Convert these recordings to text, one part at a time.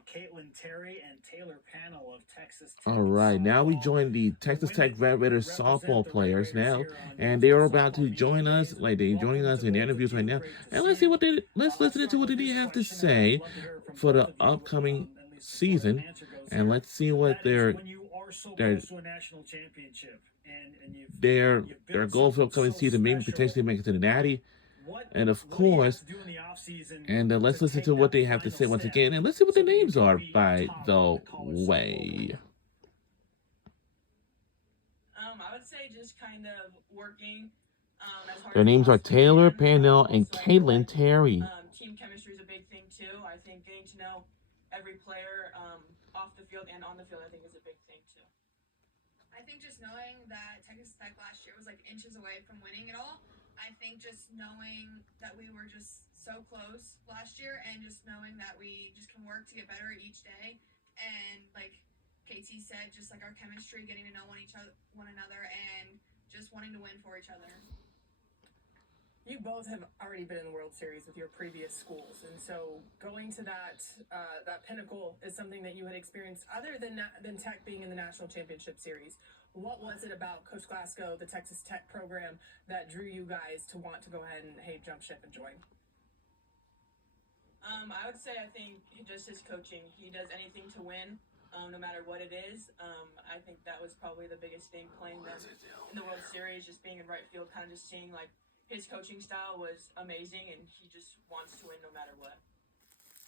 now Caitlin Terry and Taylor Panel of Texas All Tech right, now we softball. join the The Texas Tech women Red Raiders represent softball the Red players Raiders now, here on and they are News about to Softball Media join us. Days. Like they're joining Welcome us to in the both of interviews right you. now, Great to and see you. let's I'll listen into start what with they this have to question, and I'd say love to hear from for both the of you, upcoming at least as far as an season, answer goes and here. let's see And what that is, when you are so their close to a national championship, and their you've their built goal for the something upcoming so season, maybe special, potentially make it to the Natty, what and of what do you have course. to do in the off season And to let's listen to take what that they have to final say once step again, and let's see what so their that you names can are be on by top of the the college softball world? way. I would say just kind of working as hard Their as I names are possibly Taylor can. Panell and Also, I feel Caitlin like Terry. team chemistry is a big thing too. I think getting to know every player off the field and on the field, I think, is a big thing too. I think just knowing that Texas Tech last year was like inches away from winning it all. I think just knowing that we were just so close last year and just knowing that we just can work to get better each day. And like KT said, just like our chemistry, getting to know one another, and just wanting to win for each other. You both have already been in the World Series with your previous schools, and so going to that pinnacle is something that you had experienced other than Tech being in the National Championship Series. What was it about Coach Glasgow, the Texas Tech program, that drew you guys to want to go ahead and jump ship and join? I would say I think just his coaching. He does anything to win, no matter what it is. I think that was probably the biggest thing playing them in the World Series, just being in right field, kind of just seeing like his coaching style was amazing, and he just wants to win no matter what.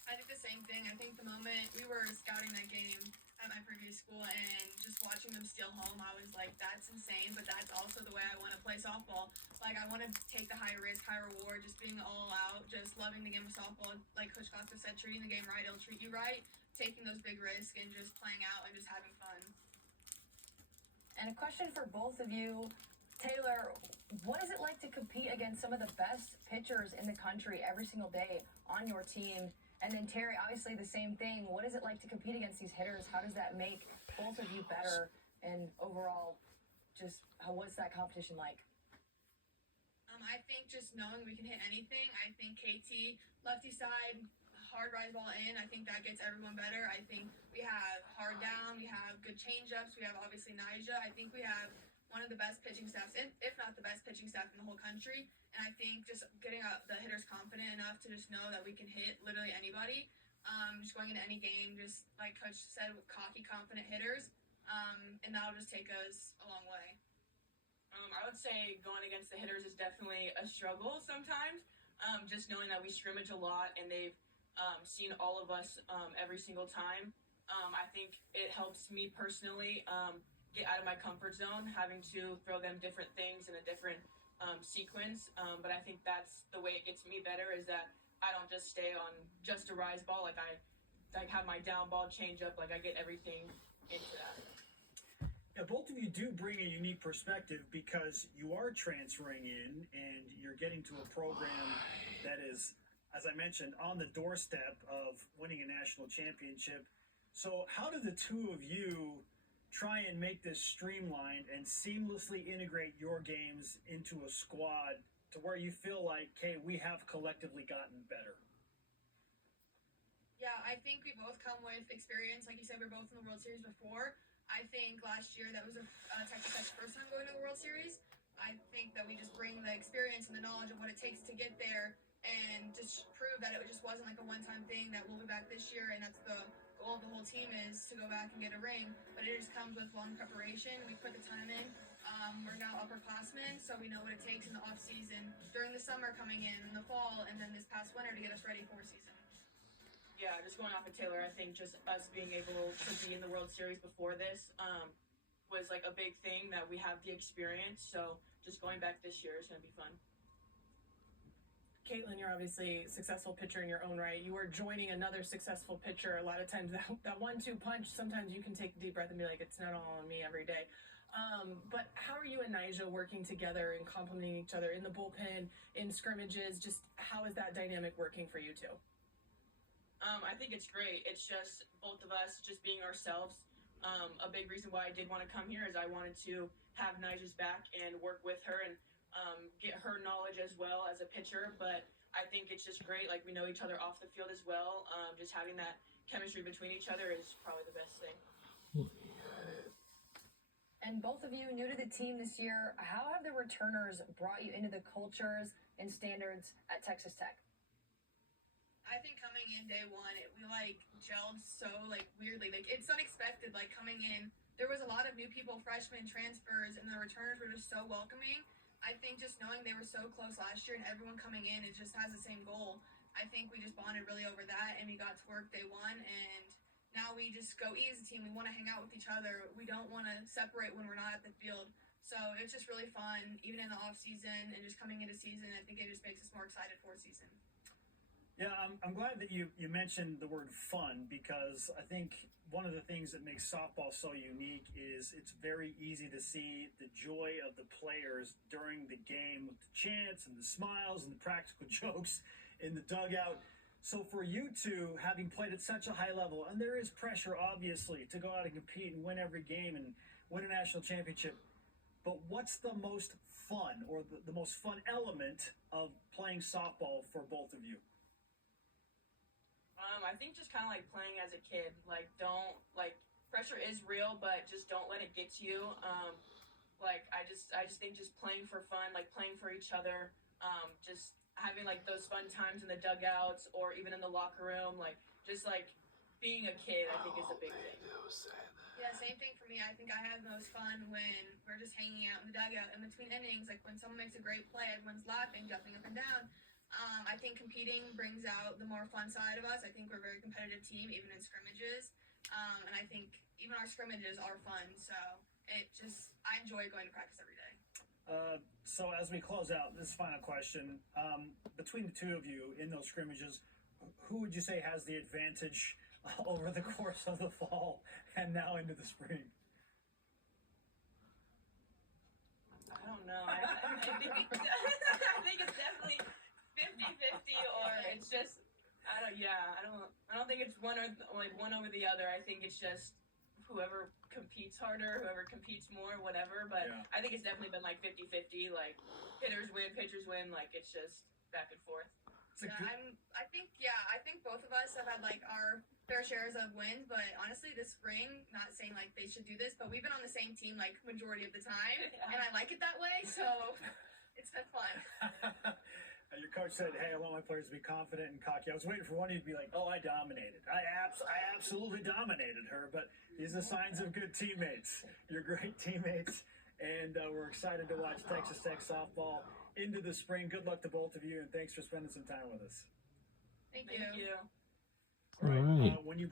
I did the same thing. I think the moment we were scouting that game at my previous school and just watching them steal home, I was like, that's insane, but that's also the way I want to play softball. Like, I want to take the high risk, high reward, just being all out, just loving the game of softball. Like Coach Costa said, treating the game right, it'll treat you right, taking those big risks and just playing out and just having fun. And a question for both of you. Taylor, what is it like to compete against some of the best pitchers in the country every single day on your team? And then Terry, obviously the same thing. What is it like to compete against these hitters? How does that make both of you better? And overall, just what's that competition like? I think just knowing we can hit anything. I think KT, lefty side, hard rise ball in. I think that gets everyone better. I think we have hard down. We have good changeups. We have obviously Nyjah. I think we have one of the best pitching staffs, if not the best pitching staff in the whole country. And I think just getting the hitters confident enough to just know that we can hit literally anybody. Just going into any game, just like Coach said, with cocky, confident hitters. And that'll just take us a long way. I would say going against the hitters is definitely a struggle sometimes. Just knowing that we scrimmage a lot and they've seen all of us every single time. I think it helps me personally get out of my comfort zone, having to throw them different things in a different sequence. But I think that's the way it gets me better, is that I don't just stay on just a rise ball. Like I have my down ball change up. Like I get everything into that. Yeah, both of you do bring a unique perspective because you are transferring in and you're getting to a program that is, as I mentioned, on the doorstep of winning a national championship. So how do the two of you try and make this streamlined and seamlessly integrate your games into a squad to where you feel like, hey, we have collectively gotten better? Yeah, I think we both come with experience. Like you said, we're both in the World Series before. I think last year that was Texas Tech's first time going to the World Series. I think that we just bring the experience and the knowledge of what it takes to get there and just prove that it just wasn't like a one-time thing, that we'll be back this year, and that's the goal of the whole team, is to go back and get a ring. But it just comes with long preparation. We put the time in. We're now upperclassmen, so we know what it takes in the off-season, during the summer coming in the fall, and then this past winter to get us ready for season. Yeah, just going off of Taylor, I think just us being able to be in the World Series before this was like a big thing, that we have the experience. So just going back this year is going to be fun. Caitlin, you're obviously a successful pitcher in your own right. You are joining another successful pitcher. A lot of times that 1-2 punch, sometimes you can take a deep breath and be like, it's not all on me every day. But how are you and Nyjah working together and complementing each other in the bullpen, in scrimmages? Just how is that dynamic working for you two? I think it's great. It's just both of us just being ourselves. A big reason why I did want to come here is I wanted to have Nyjah's back and work with her and get her knowledge as well as a pitcher. But I think it's just great. Like, we know each other off the field as well. Just having that chemistry between each other is probably the best thing. And both of you new to the team this year, how have the returners brought you into the cultures and standards at Texas Tech? I think coming in day one, we like gelled so like weirdly. Like it's unexpected. Like coming in, there was a lot of new people, freshmen, transfers, and the returners were just so welcoming. I think just knowing they were so close last year and everyone coming in, it just has the same goal. I think we just bonded really over that, and we got to work day one, and now we just go eat as a team. We want to hang out with each other. We don't want to separate when we're not at the field. So it's just really fun, even in the off season and just coming into season. I think it just makes us more excited for season. Yeah, I'm glad that you mentioned the word fun, because I think one of the things that makes softball so unique is it's very easy to see the joy of the players during the game with the chants and the smiles and the practical jokes in the dugout. So for you two, having played at such a high level, and there is pressure obviously to go out and compete and win every game and win a national championship, but what's the most fun, or the most fun element of playing softball for both of you? I think just kind of like playing as a kid. Like, don't like pressure is real, but just don't let it get to you. Like I just think just playing for fun, like playing for each other, just having like those fun times in the dugouts or even in the locker room, like just like being a kid, I think is a big thing. Yeah, same thing for me. I think I have the most fun when we're just hanging out in the dugout in between innings. Like when someone makes a great play, everyone's laughing, jumping up and down. I think competing brings out the more fun side of us. I think we're a very competitive team, even in scrimmages. And I think even our scrimmages are fun. So I enjoy going to practice every day. So as we close out this final question, between the two of you in those scrimmages, who would you say has the advantage over the course of the fall and now into the spring? I don't know. I think it's definitely 50-50, or it's just I don't think it's one over the other. I think it's just whoever competes harder, whoever competes more, whatever. But Yeah. I think it's definitely been like 50-50. Like hitters win, pitchers win. Like it's just back and forth. It's a good, I think both of us have had like our fair shares of wins, but honestly, this spring, not saying like they should do this, but we've been on the same team like majority of the time, and I like it that way. So it's been fun. Your coach said, "Hey, I want my players to be confident and cocky." I was waiting for one of you to be like, "Oh, I dominated. I absolutely dominated her." But these are signs of good teammates. You're great teammates, and we're excited to watch Texas Tech softball into the spring. Good luck to both of you, and thanks for spending some time with us. Thank Thank you. All right. right. When you bring